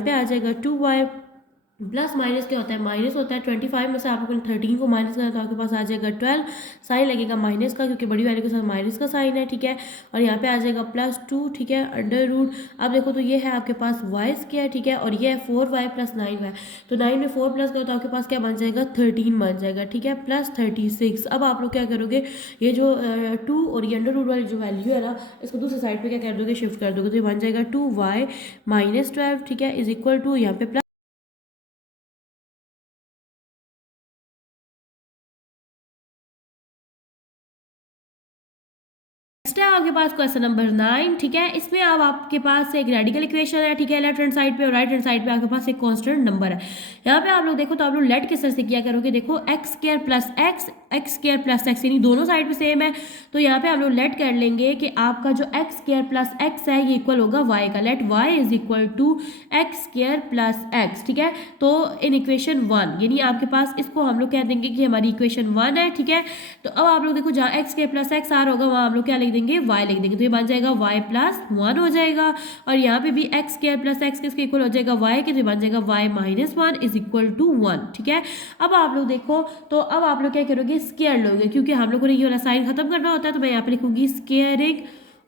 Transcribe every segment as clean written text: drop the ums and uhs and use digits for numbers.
पे आ जाएगा 2y प्लस माइनस क्या होता है, माइनस होता है 25 में से आप लोगों ने 13 को माइनस करना तो आपके पास आ जाएगा 12, साइन लगेगा माइनस का क्योंकि बड़ी वैल्यू के साथ माइनस का साइन है, ठीक है। और यहाँ पे आ जाएगा +2, ठीक है, अंडर रूट। अब देखो तो ये है आपके पास वाई स्क्वायर, ठीक है, और ये है 4y + 9y। तो 9 में 4 प्लस करो तो आपके पास क्या बन जाएगा, 13 बन जाएगा, ठीक है, प्लस 36। अब आप लोग क्या करोगे, ये जो 2 और ये अंडर रूट वाली जो वैल्यू है ना, इसको दूसरी साइड पे क्या कर दोगे, शिफ्ट कर दोगे, तो ये बन जाएगा 2y - 12, ठीक है, इज इक्वल टू यहाँ पे प्लस नेक्स्ट है आपके पास क्वेश्चन नंबर 9, ठीक है। इसमें अब आपके पास एक रेडिकल इक्वेशन है, ठीक है, लेफ्ट हैंड साइड पे और राइट हैंड साइड पे आपके पास एक कांस्टेंट नंबर है। यहाँ पे आप लोग देखो तो आप लोग लेट किस तरह से किया करोगे, देखो x² + x, x² + x, यानी दोनों साइड पे सेम है, तो यहाँ पे आप लोग लेट कर लेंगे कि आपका जो x² + x है ये इक्वल होगा y का। Let y is equal to x² + x, ठीक है। तो इन इक्वेशन 1, यानी आपके पास इसको हम लोग कह देंगे कि हमारी इक्वेशन 1 है, ठीक है। तो अब आप लोग देखो जहाँ x² + x आ रहा होगा वहाँ हम लोग क्या लिख देंगे, y लिख देंगे, तो ये बन जाएगा y + 1 हो जाएगा। और यहाँ पे भी x² + x किसके इक्वल हो जाएगा, y के, तो ये बन जाएगा y - 1 इज इक्वल टू 1, ठीक है। अब आप लोग देखो तो अब आप लोग क्या करोगे, स्क्वायर लोगे, क्योंकि हम लोग को ये वाला साइन खत्म करना होता है, तो मैं यहाँ पे लिखूंगी स्क्वायरिंग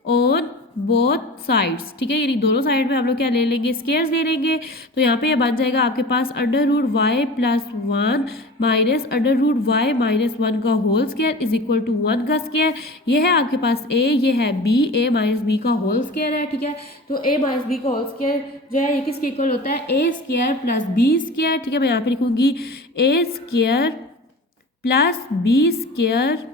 ऑन बोथ साइड्स, ठीक है, यानी दोनों साइड में हम लोग क्या ले लेंगे, स्क्वायर्स ले लेंगे। तो यहाँ पे ये बन जाएगा आपके पास under root y + 1 minus under root y - 1 का whole square is equal to 1 का स्क्वायर। ये है आपके पास a, ये है b, a - b का होल स्क्वायर है, ठीक है। तो a - b का होल स्क्वायर जो है ये किसके इक्वल होता है, a² + b², ठीक है। मैं यहाँ पे लिखूंगी a² + b²,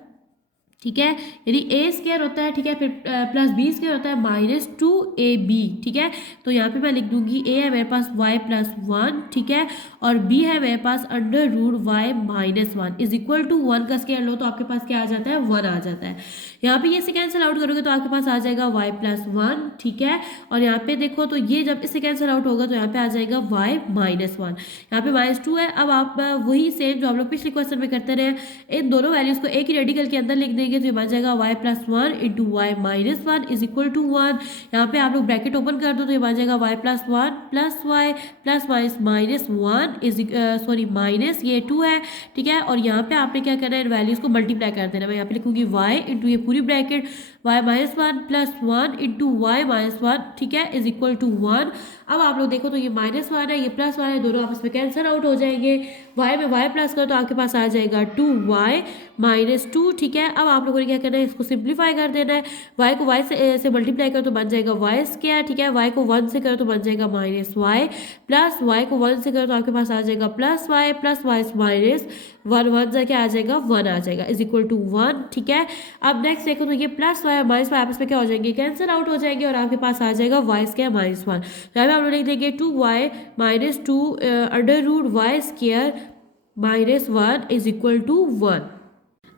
ठीक है, यानी a² होता है, ठीक है, फिर + b² होता है -2ab, ठीक है। तो यहाँ पे मैं लिख दूंगी a है मेरे पास y + 1, ठीक है, और b है मेरे पास under root y - 1 is equal to 1 का स्क्वायर लो तो आपके पास क्या आ जाता है, 1 आ जाता है। यहाँ पे ये से कैंसिल आउट करोगे तो आपके पास आ जाएगा y + 1, ठीक है। और यहाँ पे देखो तो ये जब इससे कैंसिल आउट होगा तो यहाँ पे आ जाएगा y - 1, यहाँ पे -2 है। अब आप वही सेम जो हम लोग पिछले क्वेश्चन में करते रहे, इन दोनों वैल्यूज को एक ही रेडिकल के अंदर लिख देंगे, तो ये बन जाएगा y + 1 × y - 1 is equal to 1। यहाँ पे आप लोग ब्रैकेट ओपन कर दो तो ये बन जाएगा y + 1 + y + -1 इज माइनस ये 2 है, ठीक है। और यहाँ पे आपने क्या करना है, वैल्यूज को मल्टीप्लाई कर देना। मैं यहाँ पे लिखूंगी y × ये पूरी ब्रैकेट y - 1 + 1 × y - 1, ठीक है, इज इक्वल टू 1। अब आप लोग देखो तो ये -1 है, ये +1 है, दोनों आपस में कैंसिल आउट हो जाएंगे। y में y प्लस करो तो आपके पास आ जाएगा 2y - 2, ठीक है। अब आप लोगों ने क्या करना है, इसको सिंप्लीफाई कर देना है। y को y से मल्टीप्लाई करो तो बन जाएगा y², ठीक है। y को 1 से करो तो बन जाएगा -y, प्लस y को 1 से करो तो आपके पास आ जाएगा +y, प्लस y -1 जाके आ जाएगा 1 आ जाएगा इज इक्वल टू 1, ठीक है। अब नेक्स्ट देखो तो ये +y और -y आपस में क्या हो जाएंगे, कैंसिल आउट हो जाएंगे और आपके पास आ जाएगा y² - 1। यहाँ पे हम लोग लिख देंगे 2y - 2 under root y² -1 is equal to 1।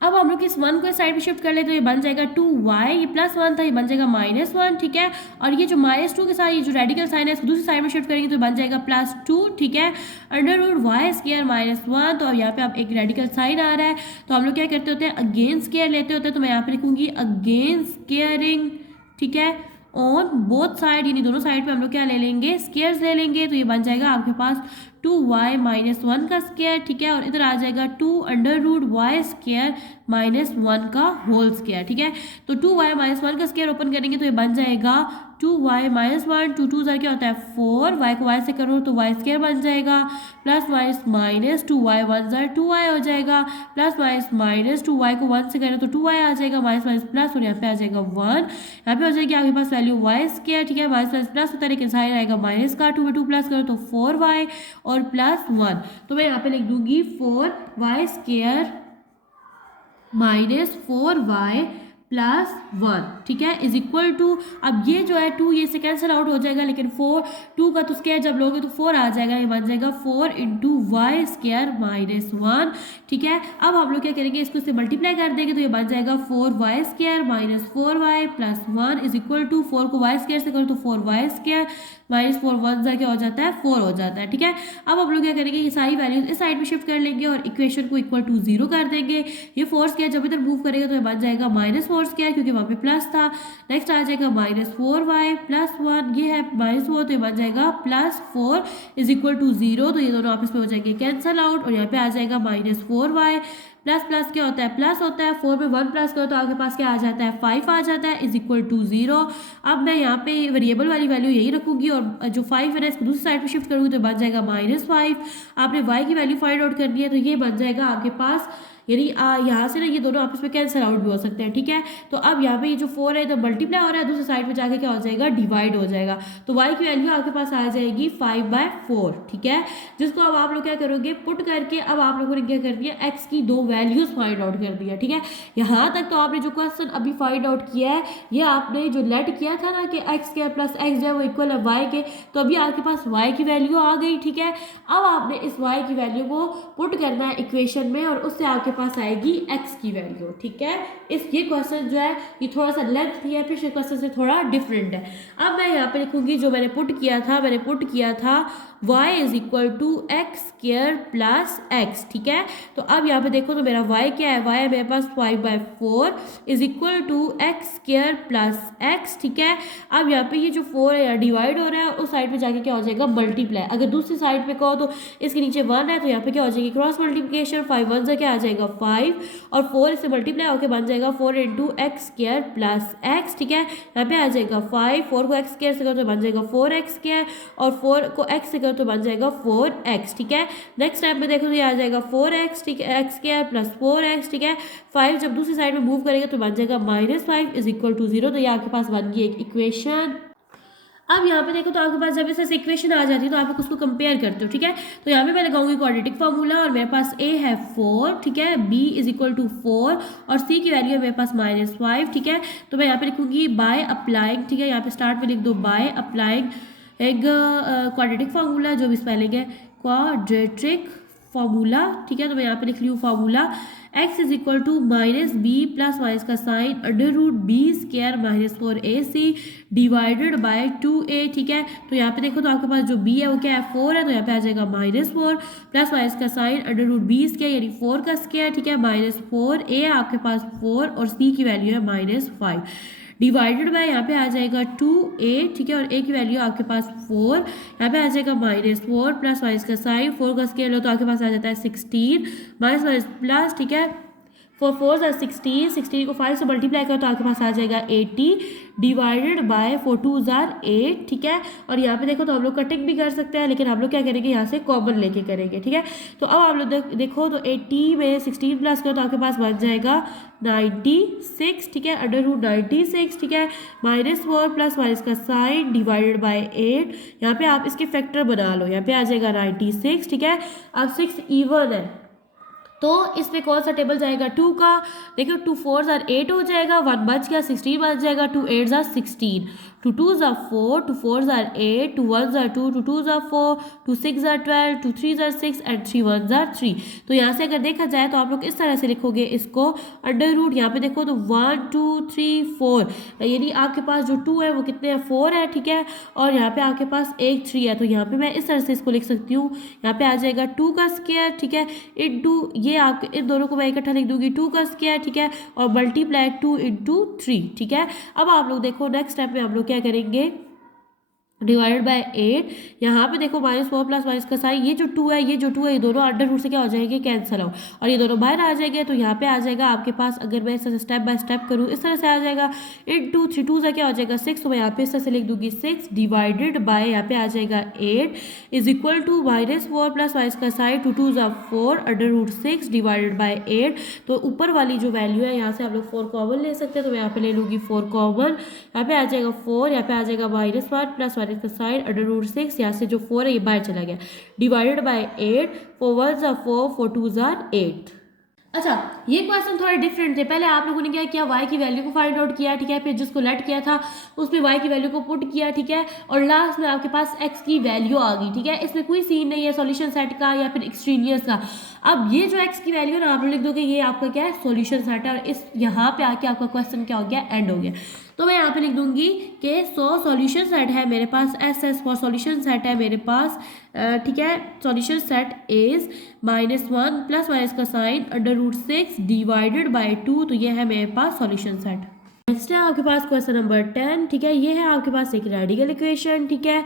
अब हम लोग इस 1 को इस साइड पे शिफ्ट कर ले तो ये बन जाएगा 2y, ये +1 था, ये बन जाएगा -1, ठीक है। और ये जो -2 के साथ ये जो रेडिकल साइन है इसको दूसरी साइड में शिफ्ट करेंगे तो बन जाएगा +2, ठीक है, अंडर रूट y² -1। तो अब यहाँ पे आप एक रेडिकल साइन आ रहा है तो हम लोग क्या करते होते हैं, अगेंस्ट स्क्वायर लेते होते हैं। तो मैं यहाँ पे लिखूंगी अगेंस्ट स्क्वायरिंग, ठीक है, ऑन बोथ साइड, यानी दोनों साइड पे हम लोग क्या ले लेंगे, स्क्वायर्स ले लेंगे। तो ये बन जाएगा आपके पास 2y - 1 का स्क्वायर, ठीक है, और इधर आ जाएगा 2 अंडर रूट y² -1 का होल स्क्वायर, ठीक है। तो 2y - 1 का स्क्वायर ओपन करेंगे तो ये बन जाएगा 2y - 1, 2 2 क्या होता है 4, y को y से करो तो y² बन जाएगा, प्लस माइनस 2y 1 2y हो जाएगा, प्लस माइनस 2y को 1 से करें तो 2y आ जाएगा, माइनस प्लस और यहाँ पे आ जाएगा 1, यहाँ पे हो जाएगी आपके पास वैल्यू y², ठीक है। माइनस प्लस होता है लेकिन साइन आएगा माइनस का, 2 में 2 प्लस करो तो 4y और +1। तो मैं यहाँ पे लिख दूंगी 4y² -4y +1, ठीक है, इज इक्वल टू, अब ये जो है 2 ये से कैंसिल आउट हो जाएगा, लेकिन 2 का तो स्क्वायर जब लोगे तो 4 आ जाएगा, ये बन जाएगा 4 × y² -1, ठीक है। अब हम लोग क्या करेंगे, इसको इससे मल्टीप्लाई कर देंगे तो ये बन जाएगा 4y² -4y +1 is equal to 4 को y² से करो तो 4y² -4 1 क्या हो जाता है 4 हो जाता है, ठीक है। अब हम लोग क्या करेंगे, ये सारी वैल्यूज इस साइड में शिफ्ट कर लेंगे और इक्वेशन को इक्वल टू 0 कर देंगे। ये 4² जब इधर मूव करेगा तो ये बन जाएगा -4 स्क्वायर क्योंकि वहाँ पे प्लस था। नेक्स्ट आ जाएगा -4y प्लस 1, ये है -4 तो ये बन जाएगा +4 इज इक्वल टू 0, तो ये दोनों आपस में हो जाएंगे कैंसल आउट और यहाँ पे आ जाएगा -4y प्लस प्लस क्या होता है प्लस होता है, 4 में 1 प्लस करो तो आपके पास क्या आ जाता है 5 आ जाता है इज इक्वल टू 0। अब मैं यहाँ पे वेरिएबल वाली वैल्यू यही रखूंगी और जो 5 है ना इसको दूसरी साइड पे शिफ्ट करूँगी तो बन जाएगा -5। आपने y की वैल्यू फाइंड आउट करनी है तो ये बन जाएगा आपके पास, यानी यहाँ से ना ये दोनों आपस में कैंसिल आउट भी हो सकते हैं, ठीक है। तो अब यहाँ पे ये जो 4 है तो मल्टीप्लाई हो रहा है, दूसरी साइड पे जाके क्या हो जाएगा डिवाइड हो जाएगा, तो y की वैल्यू आपके पास आ जाएगी 5/4, ठीक है। जिसको अब आप लोग क्या करोगे पुट करके अब आप लोगों ने क्या कर दिया x की दो वैल्यूज फाइंड आउट कर दिया, ठीक है। यहाँ तक तो आपने जो क्वेश्चन अभी फाइंड आउट किया है ये आपने जो लेट किया था ना कि x² प्लस x जो है वो इक्वल है y के, तो अभी आपके पास y की वैल्यू आ गई, ठीक है। अब आपने इस y की वैल्यू को पुट करना है इक्वेशन में और उससे आपके पास आएगी x की वैल्यू, ठीक है। ये क्वेश्चन जो है ये थोड़ा सा लेंथी है, पिछले क्वेश्चन से थोड़ा डिफरेंट है। अब मैं यहाँ पे लिखूंगी जो मैंने पुट किया था y is equal to x² plus x, ठीक है। तो अब यहाँ पे देखो तो मेरा y क्या है, y है मेरे पास 5/4 is equal to x² plus x, ठीक है। अब यहाँ पे ये जो 4 है डिवाइड हो रहा है, उस साइड पे जाके क्या हो जाएगा मल्टीप्लाई, अगर दूसरी साइड पे कहो तो इसके नीचे 1 है तो यहाँ पे क्या हो जाएगी क्रॉस मल्टीप्लिकेशन, 5 1 से क्या आ जाएगा 5 और 4 इससे मल्टीप्लाई होकर बन जाएगा 4 इंटू x² प्लस x, ठीक है। यहाँ पे आ जाएगा 5, 4 को x² से करो तो बन जाएगा 4x² और 4 को x से तो बन जाएगा 4x, ठीक है। नेक्स्ट टाइम पे देखो तो ये आ जाएगा 4x, ठीक है, x² प्लस 4x, ठीक है। 5 जब दूसरी साइड में मूव करेंगे तो बन जाएगा -5 इज इक्वल टू 0, तो ये आपके पास बन गई एक इक्वेशन। अब यहाँ पे देखो तो आपके पास जब इस इक्वेशन आ जाती है तो आप उसको कंपेयर करते हो, ठीक है। तो यहाँ पे मैं लगाऊंगी क्वाड्रेटिक फार्मूला और मेरे पास a है 4, ठीक है, b इज इक्वल टू 4 और c की वैल्यू है मेरे पास -5, ठीक है। तो मैं यहाँ पे लिखूंगी बाय अप्लाइंग, ठीक है, यहाँ पे स्टार्ट में लिख दो बाय अप्लाइंग एक क्वाड्रेटिक फार्मूला, जो भी स्पेलिंग है क्वाड्रेटिक फार्मूला, ठीक है। तो मैं यहाँ पे लिख रही हूँ formula x is equal to -b plus y का sign √b² -4ac divided by 2a, ठीक है। तो यहाँ पे देखो तो आपके पास जो b है वो क्या है 4 है, तो यहाँ पे आ जाएगा -4 प्लस y का साइन √b² यानी 4 का स्क्वायर, ठीक है, -4a आपके पास 4 और c की वैल्यू है -5 डिवाइडेड बाय यहाँ पे आ जाएगा 2a, ठीक है, और a की वैल्यू आपके पास 4, यहाँ पे आ जाएगा -4 प्लस y का साइन 4 का स्क्वायर लो तो आपके पास आ जाता है 16 माइनस प्लस, ठीक है, 4 4 16 को 5 से मल्टीप्लाई करो तो आपके पास आ जाएगा 80 डिवाइडेड बाय 4 2 8, ठीक है। और यहाँ पे देखो तो हम लोग कटिंग भी कर सकते हैं, लेकिन हम लोग क्या करेंगे यहाँ से कॉमन लेके करेंगे, ठीक है। तो अब आप लोग देखो तो 80 में 16 प्लस करो तो आपके पास बन जाएगा 96, ठीक है, √96, ठीक है, -4 प्लस माइनस का साइन डिवाइडेड बाय 8, यहाँ पे आप इसके फैक्टर बना लो, यहाँ पे आ जाएगा 96, ठीक है। अब 6 इवन है तो इसमें कौन सा टेबल जाएगा 2 का, देखो 2 4 8 हो जाएगा, 1 बच गया 16 बच जाएगा, 2 8 16, 2 2 4, 2 4 8, 2 1 2, 2 2 4, 2 6 12, 2 3 6 एंड 3 1 3। तो यहाँ से अगर देखा जाए तो आप लोग इस तरह से लिखोगे इसको अंडर रूट, यहाँ पे देखो तो 1 2 3 4, यानी आपके पास जो 2 है वो कितने हैं 4 है, ठीक है, और यहाँ पे आपके पास एक 3 है, तो यहाँ पे मैं इस तरह से इसको लिख सकती हूँ, यहाँ पे आ जाएगा 2 का स्क्वायर, ठीक है, इंटू ये आप इन दोनों को मैं इकट्ठा लिख दूंगी 2 का स्क्वायर, ठीक है, और मल्टीप्लाई 2 इंटू 3, ठीक है। अब आप लोग देखो नेक्स्ट स्टेप में हम लोग क्या करेंगे डिवाइडेड बाय 8, यहाँ पे देखो -4 प्लस माइनस का साइन, ये जो 2 है ये दोनों अंडर रूट से क्या हो जाएंगे कैंसिल आउट और ये दोनों बाहर आ जाएंगे, तो यहाँ पे आ जाएगा आपके पास, अगर मैं इस तरह स्टेप बाय स्टेप करूँ इस तरह से आ जाएगा इंटू 3 2 से क्या हो जाएगा 6, तो मैं यहाँ पे इस तरह से लिख दूंगी 6 डिवाइडेड बाय यहाँ पे आ जाएगा 8 is equal to -4 plus minus का sign 2 2 4 under root 6 divided by 8। तो ऊपर वाली जो वैल्यू है यहाँ से आप लोग 4 कॉमन ले सकते हैं, तो मैं यहाँ पे ले लूँगी 4 कॉमन, यहाँ पे आ जाएगा 4, यहाँ पे आ जाएगा -1 प्लस इसका साइन अंडर रूट 6, यहाँ से जो 4 है ये बाहर चला गया डिवाइडेड बाय 8, 4 1 4, 4 2 8। अच्छा, ये क्वेश्चन थोड़े डिफरेंट थे। पहले आप लोगों ने क्या किया, y की वैल्यू को फाइंड आउट किया, ठीक है, फिर जिसको लेट किया था उसमें y की वैल्यू को पुट किया, ठीक है, और लास्ट में आपके पास x की वैल्यू आ गई, ठीक है। इसमें कोई सीन नहीं है सॉल्यूशन सेट का या फिर एक्सट्रीनियस का। अब ये जो x की वैल्यू है ना आप लोग लिख दोगे ये आपका क्या है सॉल्यूशन सेट है, और इस यहाँ पे आके आपका क्वेश्चन क्या हो गया एंड हो गया। तो मैं यहाँ पे लिख दूंगी कि 100 सॉल्यूशन सेट है मेरे पास, SS फॉर सॉल्यूशन सेट है मेरे पास, ठीक है। Solution set is -1 plus minus का साइन √6 डिवाइडेड बाय 2, तो ये है मेरे पास सॉल्यूशन सेट। नेक्स्ट है आपके पास क्वेश्चन नंबर 10, ठीक है। ये है आपके पास एक रेडिकल इक्वेशन, ठीक है,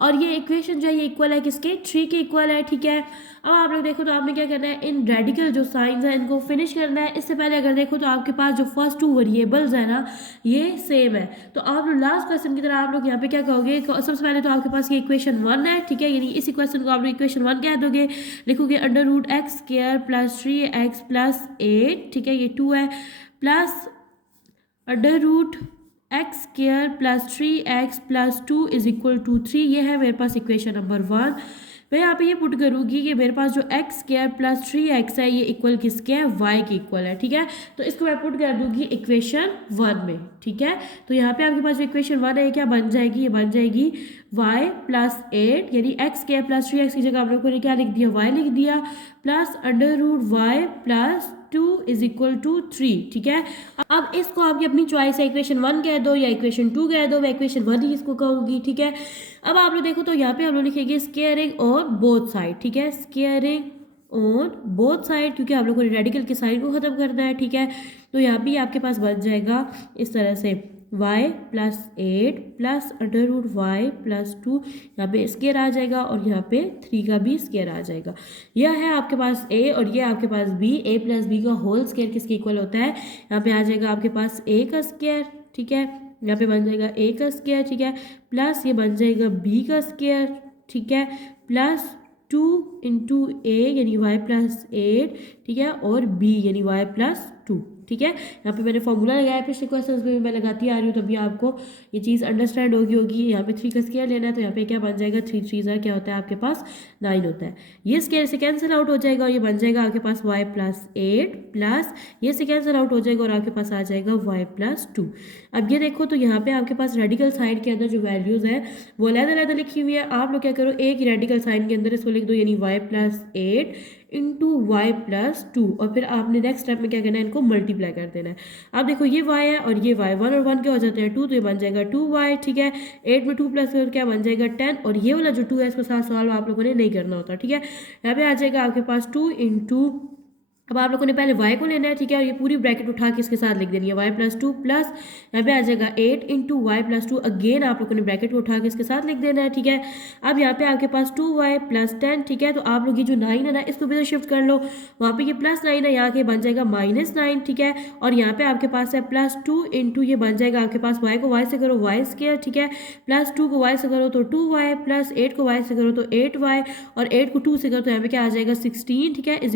और ये इक्वेशन जो है ये इक्वल है किसके, 3 के इक्वल है, ठीक है। अब आप लोग देखो तो आपने क्या करना है, इन रेडिकल जो साइंस है इनको फिनिश करना है। इससे पहले अगर देखो तो आपके पास जो फर्स्ट 2 वेरिएबल्स है ना ये सेम है, तो आप लोग लास्ट क्वेश्चन की तरह आप लोग यहाँ पे क्या कहोगे, सबसे पहले तो आपके पास ये इक्वेशन 1 है, ठीक है, यानी इस इक्वेशन को आप लोग इक्वेशन 1 कह दोगे, लिखोगे √x² + 3x + 8, ठीक है, ये 2 है, प्लस √x² + 3x + 2 = 3, ये है मेरे पास इक्वेशन नंबर 1। मैं यहाँ पे ये पुट करूँगी कि मेरे पास जो x² + 3x है ये इक्वल किसके है, y के इक्वल है, ठीक है। तो इसको मैं पुट कर दूँगी इक्वेशन 1 में, ठीक है। तो यहाँ पे आपके पास जो इक्वेशन 1 है क्या बन जाएगी, ये बन जाएगी y + 8, यानी x² + 3x की जगह आप लोगों ने क्या लिख दिया, y लिख दिया, प्लस √y + 2 = 3, ठीक है। अब इसको आपकी अपनी चॉइस है, इक्वेशन 1 कह दो या इक्वेशन 2 कह दो, मैं इक्वेशन 1 ही इसको कहूँगी, ठीक है। अब आप लोग देखो तो यहाँ पे हम लोग लिखेंगे स्क्वायरिंग ऑन बोथ साइड, ठीक है, स्क्वायरिंग ऑन बोथ साइड, क्योंकि आप लोगों ने रेडिकल के साइन को खत्म करना है, ठीक है। तो यहाँ पे आपके पास बन जाएगा इस तरह से y + 8 प्लस √y + 2, यहाँ पे स्क्वायर आ जाएगा और यहाँ पे 3 का भी स्क्वायर आ जाएगा। यह है आपके पास a और ये आपके पास b, a + b का होल स्क्वायर किसके इक्वल होता है, यहाँ पे आ जाएगा आपके पास a का स्क्वायर, ठीक है, यहाँ पे बन जाएगा a का स्क्वायर, ठीक है, प्लस ये बन जाएगा b का स्क्वायर, ठीक है, प्लस 2 × a यानी y + 8, ठीक है, और b यानी y + 2, ठीक है। यहाँ पे मैंने फॉर्मूला लगाया, पिछले क्वेश्चन में मैं लगाती आ रही हूँ, तभी आपको ये चीज़ अंडरस्टैंड होगी। यहाँ पे 3 का स्क्वायर लेना है, तो यहाँ पे क्या बन जाएगा, 3 3 क्या होता है आपके पास 9 होता है, ये स्क्वायर से कैंसिल आउट हो जाएगा और ये बन जाएगा आपके पास y + 8 प्लस ये से कैंसिल आउट हो जाएगा और आपके पास आ जाएगा y + 2। अब ये देखो तो यहाँ पे आपके पास रेडिकल साइन के अंदर जो वैल्यूज़ है वो अलग-अलग लिखी हुई है। आप लोग क्या करो, एक ही रेडिकल साइन के अंदर इसको लिख दो, यानी y + 8 × y + 2, और फिर आपने नेक्स्ट स्टेप में क्या करना है, इनको मल्टीप्लाई कर देना है। अब देखो ये y है और ये y, 1 और 1 क्या हो जाते हैं 2, तो ये बन जाएगा 2y, ठीक है। 8 में 2 प्लस क्या बन जाएगा 10, और ये वाला जो 2 है इसको साथ सॉल्व आप लोगों ने नहीं करना होता, ठीक है। यहाँ पे आ जाएगा आपके पास 2 × अब आप लोगों ने पहले y को लेना है, ठीक है, और ये पूरी ब्रैकेट उठा के इसके साथ लिख देनी है, y + 2 प्लस यहाँ पे आ जाएगा 8 × y + 2, अगेन आप लोगों ने ब्रैकेट को उठा के इसके साथ लिख देना है, ठीक है। अब यहाँ पे आपके पास 2y + 10, ठीक है, तो आप लोग ये जो 9 है ना इसको भी तो शिफ्ट कर लो, वहाँ पे ये +9 है, यहाँ के बन जाएगा -9, ठीक है, और यहाँ पे आपके पास है +2 × ये बन जाएगा आपके पास y को y से करो y², ठीक है, +2 को y से करो तो 2y, प्लस 8 को y से करो तो 8y, और 8 को 2 से करो तो यहाँ पे क्या आ जाएगा 16, ठीक है, =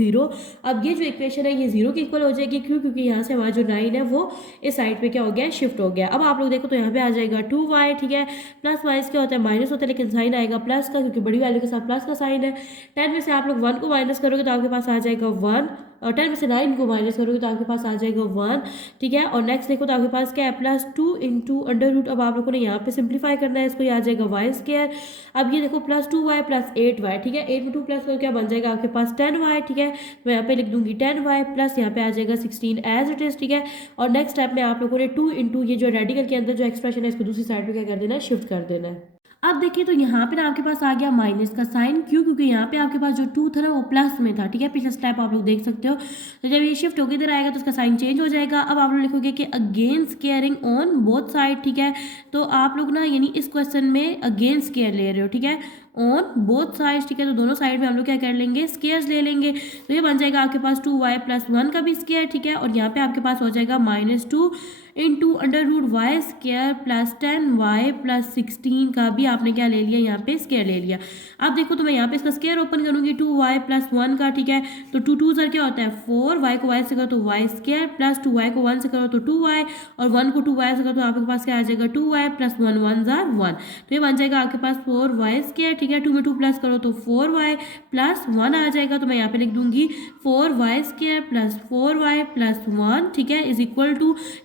0। अब ये जो इक्वेशन है ये 0 के इक्वल हो जाएगी, क्यों, क्योंकि यहाँ से हमारा जो 9 है वो इस साइड पे क्या हो गया, शिफ्ट हो गया। अब आप लोग देखो तो यहाँ पे आ जाएगा 2y, ठीक है, प्लस माइनस क्या होता है, माइनस होता है, लेकिन साइन आएगा प्लस का, क्योंकि बड़ी वैल्यू के साथ प्लस का साइन है। 10 में से आप लोग 1 को माइनस करोगे तो आपके पास आ जाएगा 1, और 10 में से 9 को माइनस करोगे तो आपके पास आ जाएगा 1, ठीक है। और नेक्स्ट देखो तो आपके पास क्या है, +2 × √, अब आप लोगों ने यहाँ पे सिंप्लीफाई करना है इसको, ये आ जाएगा y²। अब ये देखो +2y + 8y, ठीक है, 8 में 2 प्लस करो क्या बन जाएगा आपके पास 10y, ठीक है, मैं यहाँ पे लिख दूंगी 10y, प्लस यहाँ पे आ जाएगा 16 एज इट इज, ठीक है। और नेक्स्ट स्टेप में आप लोगों ने 2 × ये जो रेडिकल के अंदर जो एक्सप्रेशन है इसको दूसरी साइड पे क्या कर देना है, शिफ्ट कर देना है। अब देखिए तो यहाँ पे ना आपके पास आ गया माइनस का साइन, क्यों, क्योंकि यहाँ पे आपके पास जो 2 था ना वो प्लस में था, ठीक है, पिछला स्टेप आप लोग देख सकते हो। तो जब ये शिफ्ट होकर इधर आएगा तो उसका साइन चेंज हो जाएगा। अब आप लोग लिखोगे कि again squaring on both side, ठीक है, तो आप लोग ना यानी इस क्वेश्चन में अगेन स्क्वायर ले रहे हो, ठीक है, ऑन बोथ साइड्स, ठीक है, तो दोनों साइड में हम लोग क्या कर लेंगे, स्क्वायर्स ले लेंगे। तो ये बन जाएगा आपके पास 2y + 1 का भी स्क्वायर, ठीक है, और यहाँ पे आपके पास हो जाएगा -2 × √y² + 10y + 16 का भी आपने क्या ले लिया, यहाँ पे स्क्वायर ले लिया। अब देखो तो मैं यहाँ पे इसका स्क्वायर ओपन करूँगी 2y + 1 का, ठीक है, तो 2 2 क्या होता है 4, y को y से करो तो y² प्लस 2y को 1 से करो तो 2y, और 1 को 2y से करो तो आपके पास क्या आ जाएगा 2y + 1 1 = 1, तो ये बन जाएगा आपके पास 4y², ठीक है, 2 में 2 प्लस करो तो 4y + 1 आ जाएगा, तो मैं यहाँ पे लिख दूंगी 4y² + 4y + 1, ठीक है, =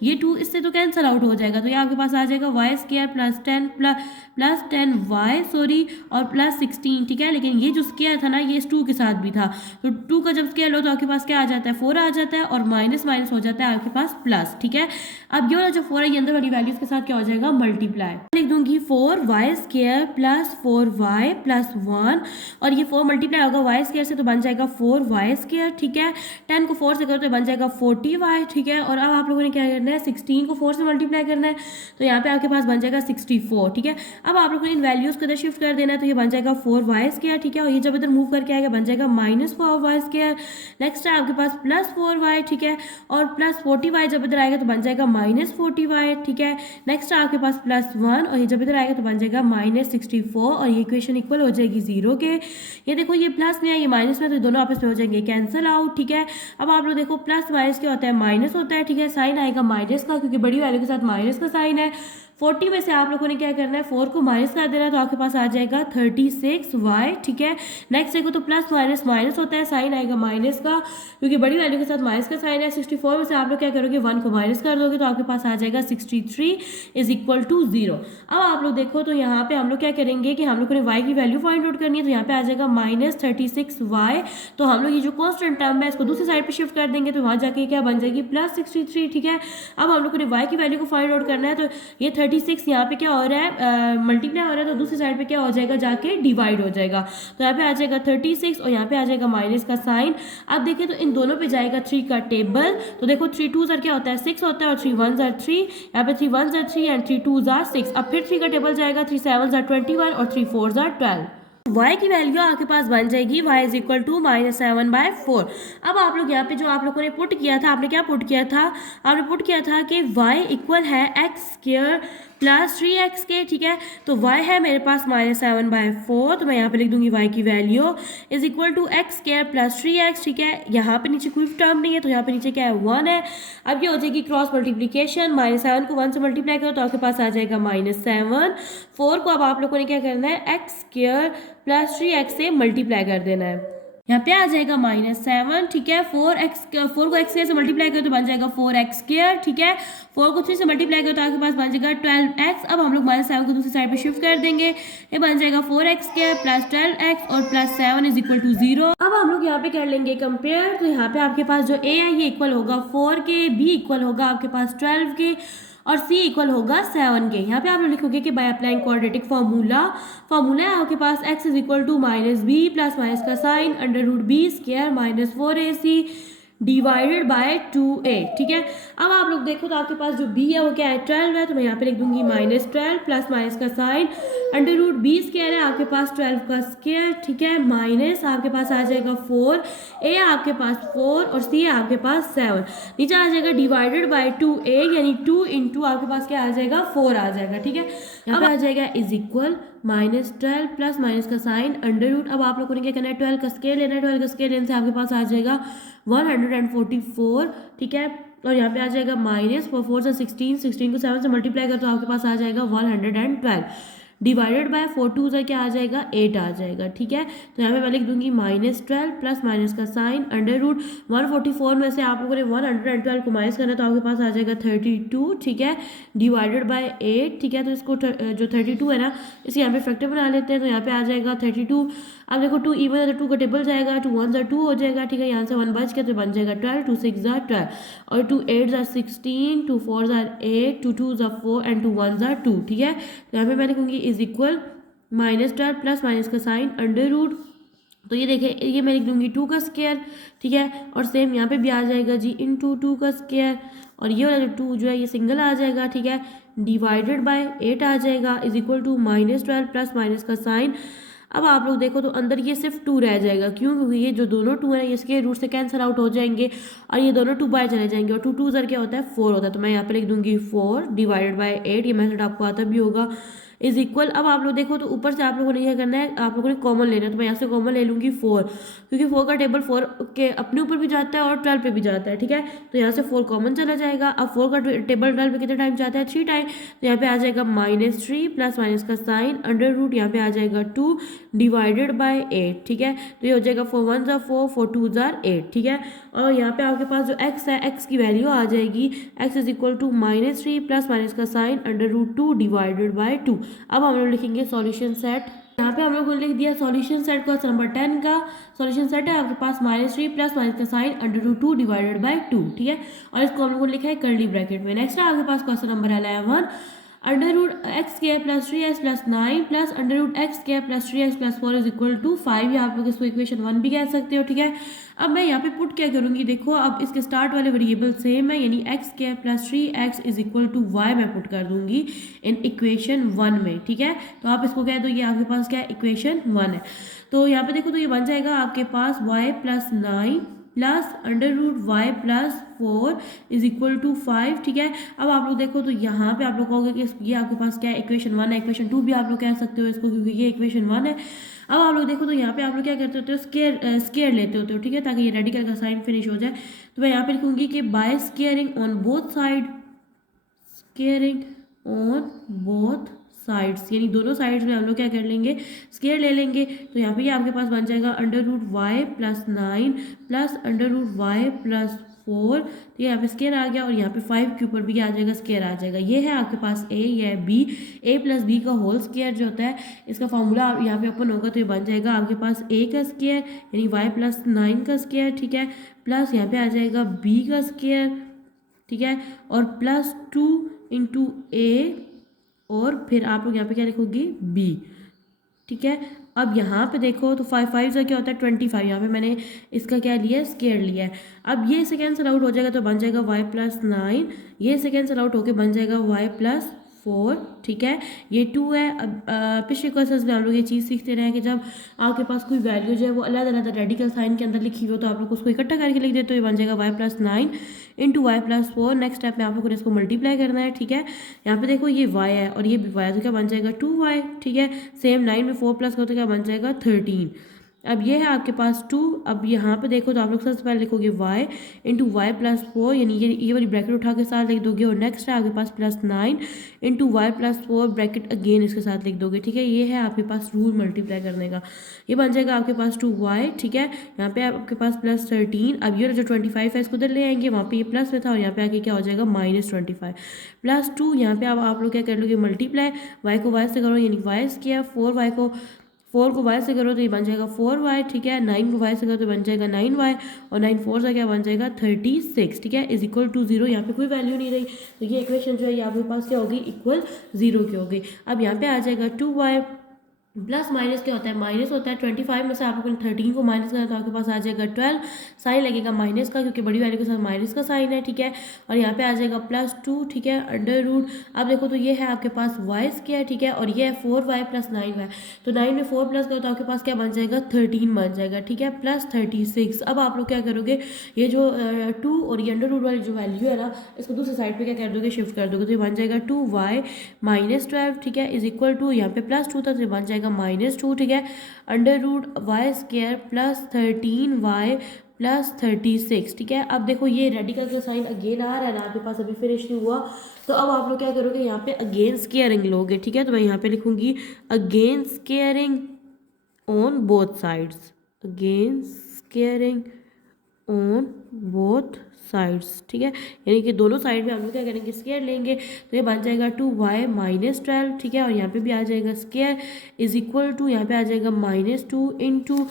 ये 2 इससे तो कैंसिल आउट हो जाएगा, तो ये आपके पास आ जाएगा y square plus 10 y sorry और प्लस 16, ठीक है। लेकिन ये जो स्क्वायर था ना ये इस 2 के साथ भी था, तो 2 का जब स्क्वायर लो तो आपके पास क्या आ जाता है 4 आ जाता है और माइनस माइनस हो जाता है आपके पास प्लस, ठीक है। अब ये वाला जो 4 है ये अंदर वाली वैल्यूज के साथ क्या हो जाएगा मल्टीप्लाई, लिख दूंगी 4 y square plus 4 y plus 1 और ये 4 मल्टीप्लाई होगा वाई स्क्वायर से तो बन जाएगा 4 वाई स्क्वायर, ठीक है। 10 को 4 से करो तो बन जाएगा 40 वाई, ठीक है। और अब आप लोगों ने क्या करना है 16 को 4 से मल्टीप्लाई करना है, तो यहाँ पे आपके पास बन जाएगा 64, ठीक है। अब आप लोगों ने इन वैल्यूज को इधर शिफ्ट कर देना है, तो ये बन जाएगा 4 वाई स्क्वायर, ठीक है। और ये जब इधर मूव करके आएगा बन जाएगा माइनस 4 वाई स्क्वायर। नेक्स्ट है आपके पास प्लस 4 वाई, ठीक है। और प्लस 40 वाई जब इधर आएगा तो बन जाएगा माइनस 40 वाई, ठीक है। नेक्स्ट है आपके पास प्लस 1 और ये जब इधर आएगा तो बन जाएगा माइनस 64 और ये इक्वेशन इक्वल हो जाएगी 0 के। ये देखो ये प्लस में है ये माइनस में, तो दोनों आपस में हो जाएंगे कैंसिल आउट, ठीक है। अब आप लोग देखो प्लस माइनस क्या होता है माइनस होता है, ठीक है। साइन आएगा माइनस का क्योंकि बड़ी वैल्यू के साथ माइनस का साइन है। 40 में से आप लोगों ने क्या करना है 4 को माइनस कर देना है, तो आपके पास आ जाएगा 36 वाई, ठीक है। नेक्स्ट देखो तो प्लस माइनस माइनस होता है, साइन आएगा माइनस का क्योंकि बड़ी वैल्यू के साथ माइनस का साइन है। 64 में से आप लोग क्या करोगे 1 को माइनस कर दोगे तो आपके पास आ जाएगा 63 इज इक्वल टू 0। अब आप लोग देखो तो यहाँ पे हम लोग क्या करेंगे कि हम लोग ने वाई की वैल्यू फाइंड आउट करनी है, तो यहाँ पे आ जाएगा माइनस 36 वाई। तो हम लोग ये जो कॉन्स्टेंट टर्म है इसको दूसरी साइड पे शिफ्ट कर देंगे, तो वहाँ जाके क्या बन जाएगी प्लस 63, ठीक है। अब हम लोग ने वाई की वैल्यू को फाइंड आउट करना है, तो ये 36 यहाँ पे क्या हो रहा है मल्टीप्लाई हो रहा है, तो दूसरी साइड पे क्या हो जाएगा जाके डिवाइड हो जाएगा, तो यहाँ पे आ जाएगा 36 और यहाँ पे आ जाएगा माइनस का साइन। अब देखिए तो इन दोनों पे जाएगा 3 का टेबल, तो देखो 3 2 क्या होता है 6 होता है और 3 1 3, यहाँ पे 3 1 3 एंड 3 2 6। अब फिर 3 का टेबल जाएगा 3 7 21 और 3 4 12। y की वैल्यू आपके पास बन जाएगी y इज इक्वल टू -7/4। अब आप लोग यहाँ पे जो आप लोगों ने पुट किया था, आपने क्या पुट किया था, आपने पुट किया था कि y इक्वल है एक्स स्क्वायर प्लस 3x के, ठीक है। तो y है मेरे पास -7/4, तो मैं यहाँ पे लिख दूंगी y की value is equal to x square plus 3x, ठीक है। यहाँ पे नीचे कोई टर्म नहीं है तो यहाँ पे नीचे क्या है 1 है। अब ये हो जाएगी क्रॉस मल्टीप्लीकेशन, -7 को 1 से मल्टीप्लाई करो तो आपके पास आ जाएगा -7। 4 को अब आप लोगों ने क्या करना है एक्स स्क्वायर प्लस 3x से मल्टीप्लाई कर देना है, यहाँ पे आ जाएगा -7, ठीक है। 4 को x से मल्टीप्लाई करो तो बन जाएगा 4x स्क्वायर, ठीक है। 4 को 3 से मल्टीप्लाई करो तो आपके पास बन जाएगा 12x। अब हम लोग -7 को दूसरी साइड पे शिफ्ट कर देंगे, ये बन जाएगा 4x स्क्वायर प्लस 12x और प्लस 7 इज इक्वल टू 0। अब हम लोग यहाँ पे कर लेंगे कंपेयर, तो यहाँ पे आपके पास जो a है ये इक्वल होगा 4 के, b इक्वल होगा आपके पास 12 के और c इक्वल होगा 7 के। यहाँ पे आप लोग लिखोगे कि बाय अप्लाइंग क्वाड्रेटिक फार्मूला है आपके पास x is equal to -b plus minus का sign under root b square -4ac divided by 2a, ठीक है। अब आप लोग देखो तो आपके पास जो b है वो क्या है 12 है, तो मैं यहाँ पे लिख दूंगी -12 प्लस माइनस का sign under root b square है आपके पास 12 का स्क्वायर, ठीक है, माइनस आपके पास आ जाएगा 4, a आपके पास 4 और c है आपके पास 7, नीचे आ जाएगा डिवाइडेड बाय 2a यानी 2 इंटू आपके पास क्या आ जाएगा 4 आ जाएगा, ठीक है। यहाँ पे आ जाएगा इज इक्वल -12 प्लस माइनस का साइन अंडर रूट। अब आप लोगों ने क्या करना है 12 का स्क्वायर लेना है, 12 का स्क्वायर लेने से आपके पास आ जाएगा 144, ठीक है। और यहाँ पे आ जाएगा -4 से 16 को 7 से मल्टीप्लाई कर तो आपके पास आ जाएगा 112 डिवाइडेड बाय 4 2 से क्या आ जाएगा 8 आ जाएगा, ठीक है। तो यहाँ पे मैं लिख दूंगी -12 प्लस माइनस का साइन अंडर रूट 144 में से आप लोगों ने 112 को माइनस करना तो आपके पास आ जाएगा 32, ठीक है, डिवाइडेड बाय 8, ठीक है। तो इसको जो 32 है ना इसे यहाँ पे फैक्टर बना लेते हैं, तो यहाँ पे आ जाएगा 32। अब देखो 2 इवन है तो 2 का टेबल जाएगा, 2 1 2 हो जाएगा, ठीक है। यहाँ से 1 बच गया तो बन जाएगा 12, 2 6 12 और 2 8 16, 2 4 8, 2 2 4 एंड 2 1 2, ठीक है। तो यहाँ पे मैं लिखूंगी इज इक्वल -12 प्लस माइनस का साइन अंडर रूट, तो ये देखिए ये मैं लिख दूंगी 2 का स्क्वायर, ठीक है। और सेम यहाँ पे भी आ जाएगा जी इनटू 2 का स्क्वायर और ये वाला जो 2 जो है ये सिंगल आ जाएगा, ठीक है, डिवाइडेड बाय 8 आ जाएगा is equal to -12 plus minus का साइन। अब आप लोग देखो तो अंदर ये सिर्फ 2 रह जाएगा, क्यों, क्योंकि ये जो दोनों 2 हैं इसके रूट से कैंसिल आउट हो जाएंगे और ये दोनों 2 बाहर चले जाएंगे और 2 2 क्या होता है 4 होता है, तो मैं यहाँ पे लिख दूंगी 4 डिवाइडेड बाय 8, ये मेथड आपको आता भी होगा। इज इक्वल, अब आप लोग देखो तो ऊपर से आप लोगों ने क्या करना है, आप लोगों ने कॉमन लेना है। तो मैं यहाँ से कॉमन ले लूँगी 4, क्योंकि 4 का टेबल 4 के अपने ऊपर भी जाता है और 12 पे भी जाता है, ठीक है। तो यहाँ से 4 कॉमन चला जाएगा। अब 4 का टेबल 12 पे कितने टाइम जाता है, 3 टाइम। तो यहाँ पे आ जाएगा -3 प्लस माइनस का साइन अंडर रूट, यहाँ पे आ जाएगा 2 डिवाइडेड बाय 8, ठीक है। तो ये हो जाएगा 4 1 ज़ा 4, 4 2 ज़ा 8, ठीक है। और यहाँ पे आपके पास जो x है, x की वैल्यू आ जाएगी x is equal to -3 plus minus का sign under root 2 divided by 2। अब हम लोग लिखेंगे सॉल्यूशन सेट। यहाँ पे हम लोग को लिख दिया सॉल्यूशन सेट का नंबर 10 का सॉल्यूशन सेट है आपके पास -3 प्लस माइनस का sign under root 2 divided by 2, ठीक है। और इसको हम लोग को लिखा है कर्ली ब्रैकेट में। नेक्स्ट है आपके पास question number 11, under root X square plus 3x plus 9 plus under root X square plus 3x plus 4 is equal to 5। या आप लोग इसको इक्वेशन 1 भी कह सकते हो, ठीक है। अब मैं यहाँ पे पुट क्या करूँगी, देखो अब इसके स्टार्ट वाले वेरिएबल सेम है, यानी x square plus 3x is equal to y मैं पुट कर दूंगी इन इक्वेशन 1 में, ठीक है। तो आप इसको कह दो ये आपके पास क्या है, इक्वेशन 1 है। तो यहाँ पे देखो तो ये बन जाएगा आपके पास y plus 9 plus under root y plus 4 is equal to 5, ठीक है। अब आप लोग देखो तो यहाँ पे आप लोग कहोगे कि ये आपके पास क्या है, इक्वेशन 1 है। इक्वेशन 2 भी आप लोग कह सकते हो इसको, क्योंकि ये इक्वेशन 1 है। अब आप लोग देखो तो यहाँ पे आप लोग क्या करते होते हो, स्केयर लेते होते हो, ठीक है, ताकि ये रेडिकल का साइन फिनिश हो जाए। तो मैं यहाँ पे लिखूंगी कि by squaring on both side, squaring on both sides, यानी दोनों साइड्स में हम लोग क्या कर लेंगे, स्केयर ले लेंगे। तो यहाँ पे ये आपके पास बन जाएगा under root y plus 9 plus under root y plus 4। तो यहाँ पे स्केयर आ गया और यहाँ पे 5 के ऊपर भी आ जाएगा, स्केयर आ जाएगा। ये है आपके पास a, ये है b, a प्लस बी का होल स्केयर जो होता है, इसका फॉर्मूला यहाँ पे ओपन होगा तो ये बन जाएगा आपके पास a का स्केयर यानी y प्लस 9 का स्केयर, ठीक है, प्लस यहाँ पे आ जाएगा b का स्केयर, ठीक है, और प्लस 2 इंटू a, और फिर आप लोग यहाँ पे क्या लिखोगे b, ठीक है। अब यहाँ पे देखो तो 5 5 से क्या होता है 25, यहाँ पे मैंने इसका क्या लिया है, स्केयर लिया है। अब ये से कैंसिल आउट हो जाएगा तो बन जाएगा y प्लस 9, ये से कैंसिल आउट होके बन जाएगा y प्लस 4, ठीक है। ये 2 है। अब पिछले क्वेश्चन में हम लोग ये चीज़ सीखते रहे हैं कि जब आपके पास कोई वैल्यू जो है वो अलग अलग रेडिकल साइन के अंदर लिखी हो तो आप लोग उसको इकट्ठा करके लिख देते तो ये बन जाएगा y plus 9 into Y plus 4। Next step में आप लोग को इसको मल्टीप्लाई करना है, ठीक है। यहाँ पे देखो ये y है और ये भी y है, तो क्या बन जाएगा 2y, ठीक है। सेम 9 में 4 प्लस करो तो क्या बन जाएगा 13। अब ये है आपके पास 2। अब यहाँ पे देखो तो आप लोग सबसे पहले लिखोगे y इंटू वाई प्लस 4, यानी ये वाली ब्रैकेट उठा के साथ लिख दोगे। और नेक्स्ट है आपके पास plus 9 into Y plus 4 bracket again इसके साथ लिख दोगे, ठीक है। ये है आपके पास रूल मल्टीप्लाई करने का। ये बन जाएगा आपके पास 2y, ठीक है। यहाँ पे आपके पास प्लस 13। अब ये जो 25 है इसको उधर ले आएंगे, वहाँ पे ये प्लस में था और यहाँ पे आके क्या हो जाएगा -25 प्लस 2। यहाँ पे अब आप लोग क्या कर लोगे, मल्टीप्लाई y को y से करो यानी y स्क्वायर, 4 को y से करो तो ये बन जाएगा 4y, ठीक है। 9 को y से करो तो बन जाएगा 9y, और 9 4 से क्या बन जाएगा 36, ठीक है, इज इक्वल टू 0। यहाँ पे कोई वैल्यू नहीं रही तो ये इक्वेशन जो है ये आपके पास क्या होगी, इक्वल 0 की हो गई। अब यहाँ पे आ जाएगा 2y प्लस माइनस क्या होता है, माइनस होता है। 25 में से आप लोगों ने 13 को माइनस करना तो आपके पास आ जाएगा 12, साइन लगेगा माइनस का क्योंकि बड़ी वैल्यू के साथ माइनस का साइन है, ठीक है। और यहाँ पे आ जाएगा प्लस 2, ठीक है, अंडर रूट। अब देखो तो ये है आपके पास वाई स्क्वायर, ठीक है, और ये है 4y प्लस 9y। तो 9 में 4 प्लस करो तो आपके पास क्या बन जाएगा 13 बन जाएगा, ठीक है, प्लस 36। अब आप लोग क्या करोगे, ये जो 2 और ये अंडर रूट वाली जो वैल्यू है ना इसको दूसरी साइड पे क्या कर दोगे, शिफ्ट कर दोगे। तो ये बन जाएगा 2y माइनस 12, ठीक है, इज इक्वल टू यहाँ पे प्लस 2 था तो ये बन जाएगा -2, ठीक है, under root y square plus 13y plus 36, ठीक है। अब देखो ये रेडिकल का साइन अगेन आ रहा है ना आपके पास, अभी फिनिश नहीं हुआ। तो अब आप लोग क्या करोगे, यहाँ पे अगेन स्केयरिंग लोगे, ठीक है। तो मैं यहाँ पे लिखूंगी again squaring on both sides, again squaring on both sides, ठीक है, यानी कि दोनों साइड में हम लोग क्या करेंगे, स्केयर लेंगे। तो ये बन जाएगा 2y माइनस 12, ठीक है, और यहाँ पे भी आ जाएगा स्केयर इज इक्वल टू, यहाँ पे आ जाएगा -2 इंटू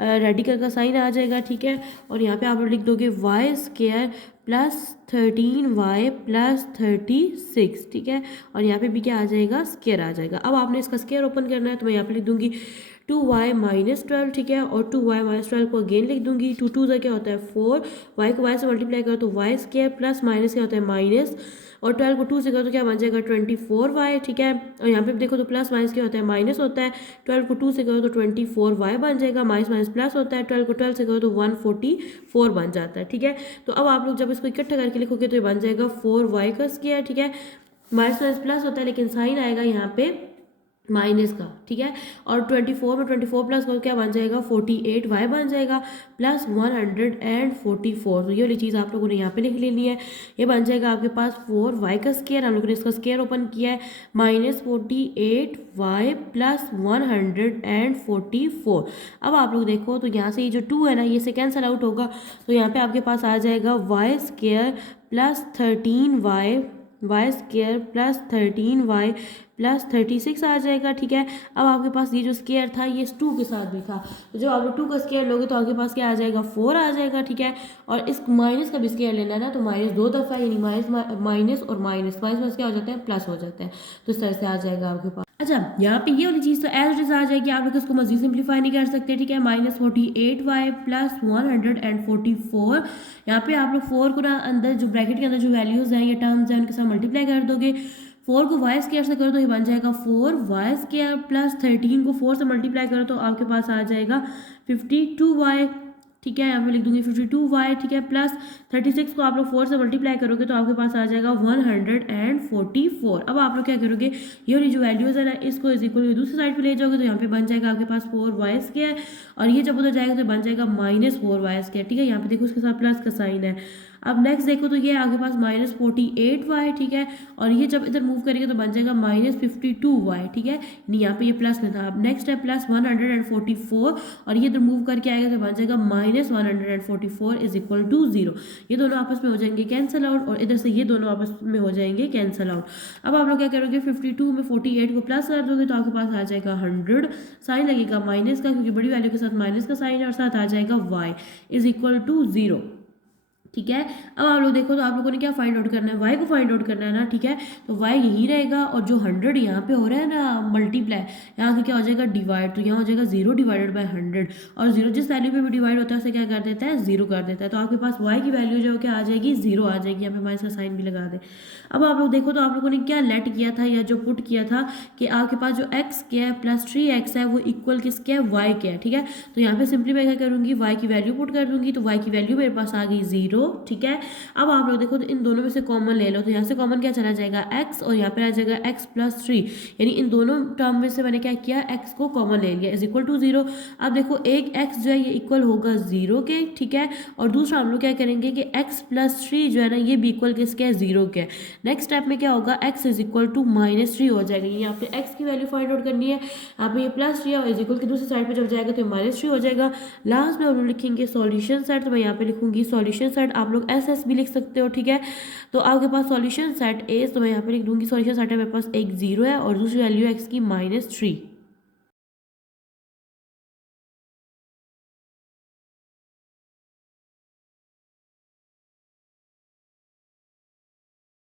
रेडिकल का साइन आ जाएगा, ठीक है। और यहाँ पे आप लोग लिख दोगे y square plus 13y plus 36, ठीक है, और यहाँ पे भी क्या आ जाएगा, स्केयर आ जाएगा। अब आपने इसका स्केयर ओपन करना है तो मैं यहाँ पे लिख दूंगी 2y माइनस 12, ठीक है, और 2y माइनस 12 को अगेन लिख दूंगी। 2 2 क्या होता है 4, y को y से मल्टीप्लाई करो तो y स्केयर प्लस माइनस क्या होता है माइनस, और 12 को 2 से करो तो क्या बन जाएगा 24y, ठीक है। और यहाँ पे देखो तो प्लस माइनस क्या होता है माइनस होता है, 12 को 2 से करो तो 24y बन जाएगा, माइनस माइनस प्लस होता है, 12 को 12 से करो तो 144 बन जाता है, ठीक है। तो अब आप लोग जब इसको इकट्ठा करके लिखोगे तो ये बन जाएगा 4y का स्क्वायर, ठीक है, माइनस माइनस प्लस होता है लेकिन साइन आएगा यहाँ पे माइनस का, ठीक है। और 24 में 24 प्लस को क्या बन जाएगा 48 वाई बन जाएगा प्लस 144। तो ये वाली चीज़ आप लोगों ने यहाँ पे लिख लेनी है। ये बन जाएगा आपके पास 4 वाई का स्केयर, हम लोगों ने इसका स्केयर ओपन किया है, माइनस 48 वाई प्लस 144। अब आप लोग देखो तो यहाँ से ये जो 2 है ना ये से कैंसल आउट होगा, तो यहाँ पे आपके पास आ जाएगा y square plus 13 y plus 36 आ जाएगा, ठीक है। अब आपके पास ये जो स्केयर था ये 2 के साथ भी था, तो जब आप लोग 2 का स्केयर लोगे तो आपके पास क्या आ जाएगा 4 आ जाएगा, ठीक है। और इस माइनस का भी स्केयर लेना है ना, तो माइनस 2 दफ़ा यानी माइनस और माइनस माइनस क्या हो जाते हैं प्लस हो जाते हैं, तो इस तरह से आ जाएगा आपके पास। अच्छा, यहाँ पे ये वाली चीज़ तो एज इट इज आ जाएगी, आप लोग इसको मजीद सिंप्लीफाई नहीं कर सकते, ठीक है। माइनस 48 वाई प्लस 144, यहाँ पे आप लोग 4 को ना अंदर जो ब्रैकेट के अंदर जो वैल्यूज़ हैं ये टर्म्स हैं उनके साथ मल्टीप्लाई कर दोगे। 4 को वाई स्केयर से करो तो ये बन जाएगा 4 वाई स्केयर प्लस 13 को 4 से मल्टीप्लाई करो तो आपके पास आ जाएगा 52 वाई, ठीक है। यहाँ पे लिख दूंगी 52 वाई, ठीक है, प्लस 36 को आप लोग 4 से मल्टीप्लाई करोगे तो आपके पास आ जाएगा 144। अब आप लोग क्या करोगे, ये वाली जो वैल्यूज़ है ना इसको इज इक्वल दूसरी साइड पे ले जाओगे तो यहाँ पे बन जाएगा आपके पास 4 वाई स्केयर, और ये जब उधर जाएगा तो बन जाएगा माइनस 4 वाई स्केयर, ठीक है। यहाँ पे देखो उसके साथ प्लस का साइन है। अब नेक्स्ट देखो तो ये आपके पास माइनस 48 वाई, ठीक है, और ये जब इधर मूव करेंगे तो बन जाएगा माइनस 52 वाई, ठीक है। यहाँ पे ये प्लस लेना। अब नेक्स्ट है प्लस 144, और ये इधर मूव करके आएगा तो बन जाएगा माइनस 144 इज इक्वल टू 0। ये दोनों आपस में हो जाएंगे कैंसिल आउट, और इधर से ये दोनों आपस में हो जाएंगे कैंसिल आउट। अब आप लोग क्या करोगे 52 में 48 को प्लस कर दोगे तो आपके पास आ जाएगा 100, साइन लगेगा माइनस का क्योंकि बड़ी वैल्यू के साथ माइनस का साइन है, और साथ आ जाएगा वाई इज इक्वल टू 0, ठीक है। अब आप लोग देखो तो आप लोगों ने क्या फाइंड आउट करना है, वाई को फाइंड आउट करना है ना, ठीक है। तो वाई यही रहेगा, और जो 100 यहाँ पे हो रहा है ना मल्टीप्लाई, यहाँ से क्या हो जाएगा डिवाइड, तो यहाँ हो जाएगा 0 डिवाइडेड बाय 100, और 0 जिस वैल्यू पे भी डिवाइड होता है उसे क्या कर देता है 0 कर देता है, तो आपके पास वाई की वैल्यू जो क्या आ जाएगी 0 आ जाएगी। यहाँ पे माइनस का साइन भी लगा दे। अब आप लोग देखो तो आप लोगों ने क्या लेट किया था या जो पुट किया था कि आपके पास जो एक्स क्या है प्लस 3x है वो इक्वल किसके है वाई के है, ठीक है। तो यहाँ पे सिंपली मैं क्या करूँगी वाई की वैल्यू पुट कर दूंगी, तो वाई की वैल्यू मेरे पास आ गई 0, ठीक है। अब आप लोग देखो तो इन दोनों में से कॉमन ले लो, तो यहाँ से कॉमन क्या चला जाएगा x, और यहाँ पे आ जाएगा x प्लस 3, यानी इन दोनों टर्म में से मैंने क्या किया x को कॉमन ले लिया इज इक्वल टू 0। अब देखो एक x जो है ये इक्वल होगा 0 के, ठीक है, और दूसरा हम लोग क्या करेंगे कि x प्लस 3 जो है ना ये भी इक्वल किसके है 0 के। नेक्स्ट स्टेप में क्या होगा x is equal to minus 3 हो जाएगा, यहाँ पे x की वैल्यू फाइंड आउट करनी है। यहाँ पे ये प्लस 3 और इज इक्वल की दूसरी साइड पे जब जाएगा तो माइनस 3 हो जाएगा। लास्ट में हम लोग लिखेंगे सॉल्यूशन सेट, तो मैं यहाँ पे लिखूंगी सॉल्यूशन सेट, आप लोग एस भी लिख सकते हो, ठीक है। तो आपके पास सॉल्यूशन सेट ए, तो मैं यहाँ पे लिख दूंगी सॉल्यूशन सेट है मेरे पास एक 0 है और दूसरी वैल्यू एक्स की -3।